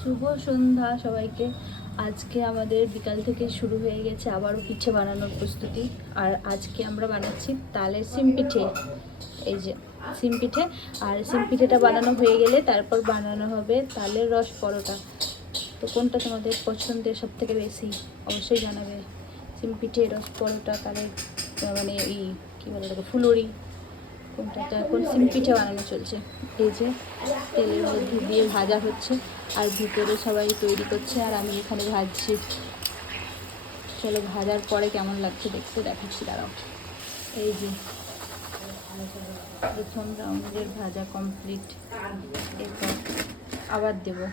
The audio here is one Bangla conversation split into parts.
শুভ সন্ধ্যা সবাইকে। আজকে আমাদের বিকাল থেকে শুরু হয়ে গেছে আবারও পিঠে বানানোর প্রস্তুতি। আর আজকে আমরা বানাচ্ছি তালের সিম পিঠে। এই যে সিম পিঠে, আর সিম পিঠেটা বানানো হয়ে গেলে তারপর বানানো হবে তালের রস পরোটা। তো কোনটা তোমাদের পছন্দের সব থেকে বেশি অবশ্যই জানাবে। সিম পিঠে, রস পরোটা, তালের মানে এই কী বলে ওটাকে, ফুলুরি, কোনটা? তো এখন সিম পিঠে বানানো চলছে। এই যে তেলের মধ্যে দিয়ে ভাজা হচ্ছে আর ভিতরে সবাই তৈরি করছে আর আমি এখানে ভাজছি। চলো ভাজার পরে কেমন লাগছে দেখতে দেখাচ্ছি, দাঁড়াও। এই যে প্রথম রাউন্ডের ভাজা কমপ্লিট, এরপর আবার দেবো।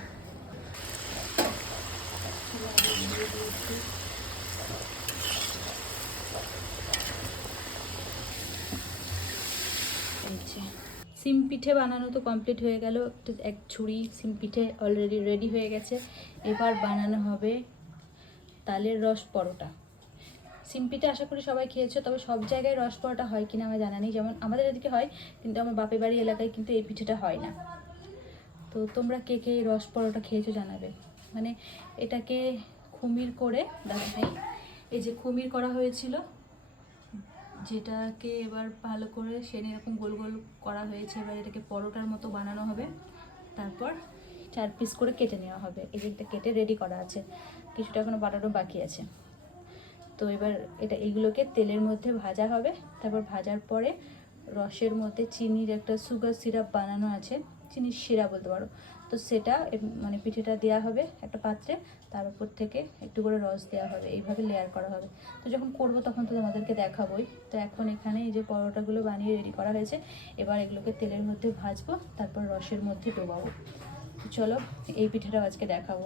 এই যে সিম পিঠে বানানো তো কমপ্লিট হয়ে গেল। এক ঝুড়ি সিম পিঠে অলরেডি রেডি হয়ে গেছে। এবার বানানো হবে তালের রস পরোটা। সিম পিঠে আশা করি সবাই খেয়েছো, তবে সব জায়গায় রস পরোটা হয় কিনা আমার জানা নেই। যেমন আমাদের এদিকে হয়, কিন্তু আমার বাপের বাড়ি এলাকায় কিন্তু এই পিঠেটা হয় না। তো তোমরা কে কে রস পরোটা খেয়েছো জানাবে। মানে এটাকে খুমির করে দেখাই, এই যে খুমির করা হয়েছিল, যেটাকে এবার ভালো করে সেনে এরকম গোল গোল করা হয়েছে। এবার এটাকে পরোটার মতো বানানো হবে, তারপর 4 পিস করে কেটে নেওয়া হবে। এই যে কেটে রেডি করা আছে, কিছুটা এখনো বানানো বাকি আছে। তো এবার এইগুলোকে তেলের মধ্যে ভাজা হবে। তারপর ভাজার পরে রসের মধ্যে চিনির একটা সুগার সিরাপ বানানো আছে, চিনির শিরা বলতে পারো। তো সেটা মানে পিঠেটা দেওয়া হবে একটা পাত্রে, তার উপর থেকে একটু করে রস দেওয়া হবে, এইভাবে লেয়ার করা হবে। তো যখন করবো তখন তো তোমাদেরকে দেখাবোই। তো এখন এখানে এই যে পরোটাগুলো বানিয়ে রেডি করা হয়েছে, এবার এগুলোকে তেলের মধ্যে ভাজবো, তারপর রসের মধ্যে ডোবাবো। চলো এই পিঠেটাও আজকে দেখাবো।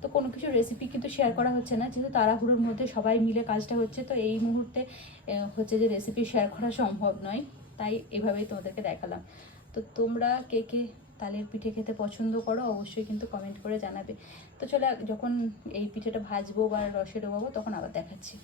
তো কোনো কিছু রেসিপি কিন্তু শেয়ার করা হচ্ছে না, যেহেতু তাড়াহুড়োর মধ্যে সবাই মিলে কাজটা হচ্ছে। তো এই মুহূর্তে হচ্ছে যে রেসিপি শেয়ার করা সম্ভব নয়, তাই এভাবেই তোমাদেরকে দেখালাম। তো তোমরা কে কে তালের পিঠে খেতে পছন্দ করো অবশ্যই কিন্তু কমেন্ট করে জানাবে। তো চলো যখন এই পিঠেটা ভাজবো বা রসে ডোবাবো তখন আবার দেখাচ্ছি।